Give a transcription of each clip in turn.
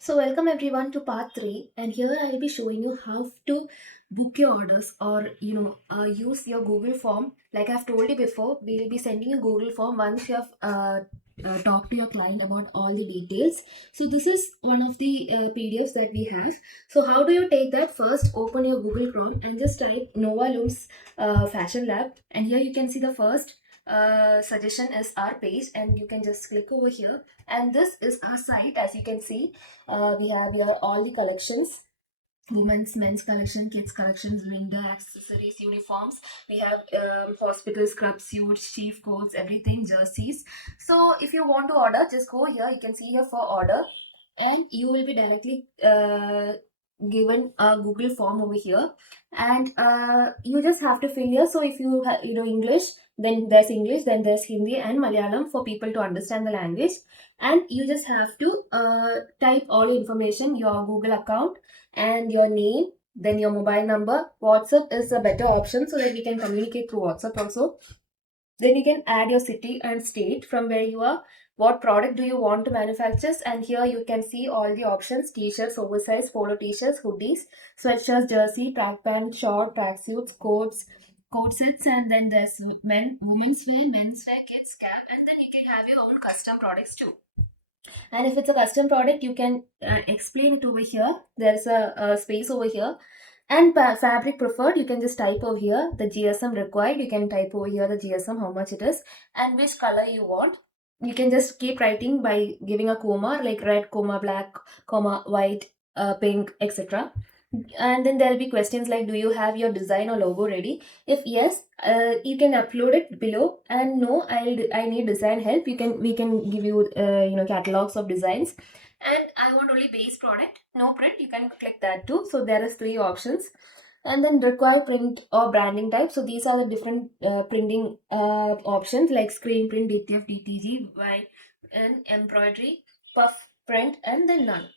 So welcome everyone to part 3, and here I'll be showing you how to book your orders or use your Google form. Like I've told you before, we'll be sending a Google form once you have talked to your client about all the details. So this is one of the PDFs that we have. So how do you take that? First open your Google Chrome and just type Novalooms Fashion Lab, and here you can see the first suggestion is our page, and you can just click over here, and this is our site. As you can see, we have here all the collections: women's, men's collection, kids collections, winter accessories, uniforms. We have hospital scrub suits, chief coats, everything, jerseys. So if you want to order, just go here. You can see here for order, and you will be directly given a Google form over here, and you just have to fill here. So if you know English, then there's English, then there's Hindi and Malayalam for people to understand the language, and you just have to type all your information, your Google account and your name, then your mobile number. WhatsApp is a better option so that we can communicate through WhatsApp also. Then you can add your city and state from where you are. What product do you want to manufacture? And here you can see all the options: t-shirts, oversized polo t-shirts, hoodies, sweatshirts, jersey, track pants, short, track suits, coats, coat sets, and then there's women's wear, men's wear, kids cap, and then you can have your own custom products too. And if it's a custom product, you can explain it over here. There's a space over here. And fabric preferred, you can just type over here the GSM required. You can type over here the GSM, how much it is, and which color you want. You can just keep writing by giving a comma, like red, comma, black, comma, white, pink, etc. And then there'll be questions like, do you have your design or logo ready? If yes, you can upload it below, and no, I need design help. We can give you catalogs of designs, and I want only base product, no print. You can click that too. So there is 3 options. And then require print or branding type. So these are the different printing options, like screen print, DTF, DTG, white, and embroidery, puff print, and then none.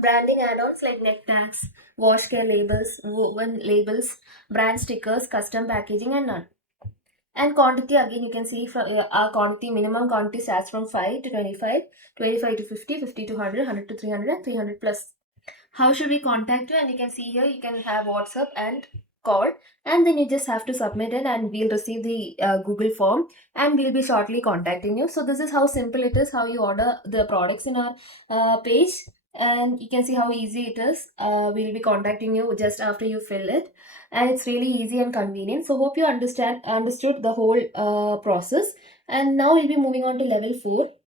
Branding add-ons like neck tags, wash care labels, woven labels, brand stickers, custom packaging, and none. And quantity, again you can see from our quantity, minimum quantity starts from 5 to 25, 25 to 50, 50 to 100, 100 to 300, and 300 plus. How should we contact you? And you can see here you can have WhatsApp and call, and then you just have to submit it, and we'll receive the Google form, and we'll be shortly contacting you. So this is how simple it is, how you order the products in our page, and you can see how easy it is. We'll be contacting you just after you fill it, and it's really easy and convenient. So hope you understood the whole process. And now we'll be moving on to level 4.